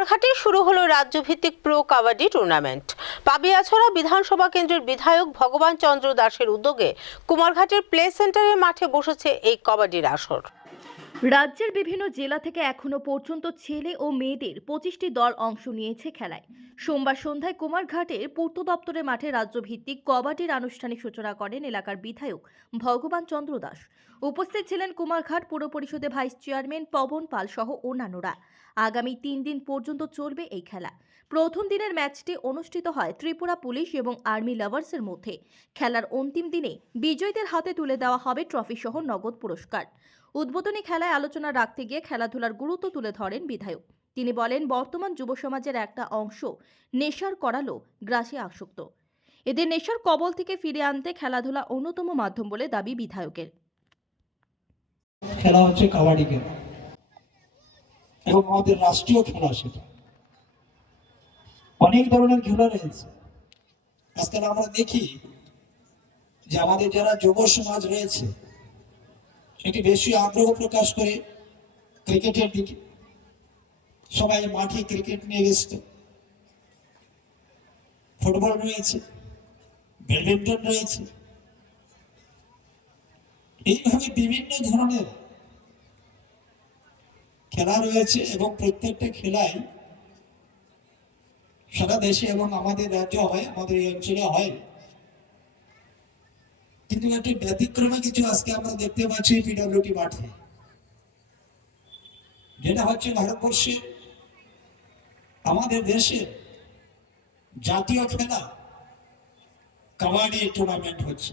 কুমারঘাটে শুরু হলো রাজ্যভিত্তিক প্রো কাবাডি টুর্নামেন্ট। পাবিয়াছড়া বিধানসভা কেন্দ্রের বিধায়ক ভগবান চন্দ্র দাসের উদ্যোগে কুমারঘাটের প্লে সেন্টারের মাঠে বসেছে এই কবাডির আসর। রাজ্যের বিভিন্ন জেলা থেকে এখনও পর্যন্ত ছেলে ও মেয়েদের পঁচিশটি দল অংশ নিয়েছে খেলায়। সোমবার সন্ধ্যায় কুমারঘাটের পূর্ত দপ্তরের মাঠে রাজ্যভিত্তিক কবাডির আনুষ্ঠানিক সূচনা করেন এলাকার বিধায়ক ভগবান চন্দ্র দাস। উপস্থিত ছিলেন কুমারঘাট পুর পরিষদে ভাইস চেয়ারম্যান পবন পাল সহ অন্যান্যরা। আগামী তিন দিন পর্যন্ত চলবে এই খেলা। প্রথম দিনের ম্যাচটি অনুষ্ঠিত হয় ত্রিপুরা পুলিশ এবং আর্মি লাভার্সের মধ্যে। খেলার অন্তিম দিনে বিজয়ীদের হাতে তুলে দেওয়া হবে ট্রফি সহ নগদ পুরস্কার। উদ্বোধনী খেলায় আলোচনা রাখতে গিয়ে খেলাধুলার গুরুত্ব তুলে ধরেন বিধায়ক। তিনি বলেন, বর্তমান যুব সমাজের একটা অংশ নেশার করালো গ্রাসে আসক্ত। এদের নেশার কবল থেকে ফিরে আনতে খেলাধুলা অন্যতম মাধ্যম বলে দাবি বিধায়কের। খেলা হচ্ছে কাবাডি খেলা এবং আমাদের রাষ্ট্রীয় খেলা সেটা। অনেক ধরনের খেলা রয়েছে। আজকাল আমরা দেখি যে আমাদের যারা যুব সমাজ রয়েছে সেটি বেশি আগ্রহ প্রকাশ করে ক্রিকেটের দিকে। সবাই মাঠে ক্রিকেট নিয়ে ব্যস্ত। ফুটবল রয়েছে, ব্যাডমিন্টন রয়েছে। এইভাবে বিভিন্ন ধরনের খেলা রয়েছে এবং প্রত্যেকটা খেলায় সারা দেশে এবং আমাদের রাজ্য হয়, আমাদের এই অঞ্চলে হয়। কিন্তু একটি ব্যতিক্রমে কিছু আজকে আমরা দেখতে পাচ্ছি পিডব্লিউটি মাঠে। যেটা হচ্ছে ভারতবর্ষে, আমাদের দেশে জাতীয় খেলা কাবাডি টুর্নামেন্ট হচ্ছে।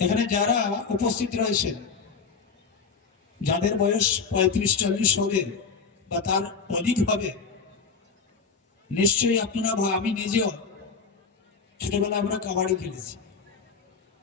এখানে যারা উপস্থিত রয়েছেন যাদের বয়স পঁয়ত্রিশ চল্লিশ হবে বা তার অধিক হবে, নিশ্চয়ই আপনারা, আমি নিজেও ছোটবেলা আমরা কাবাডি খেলেছি।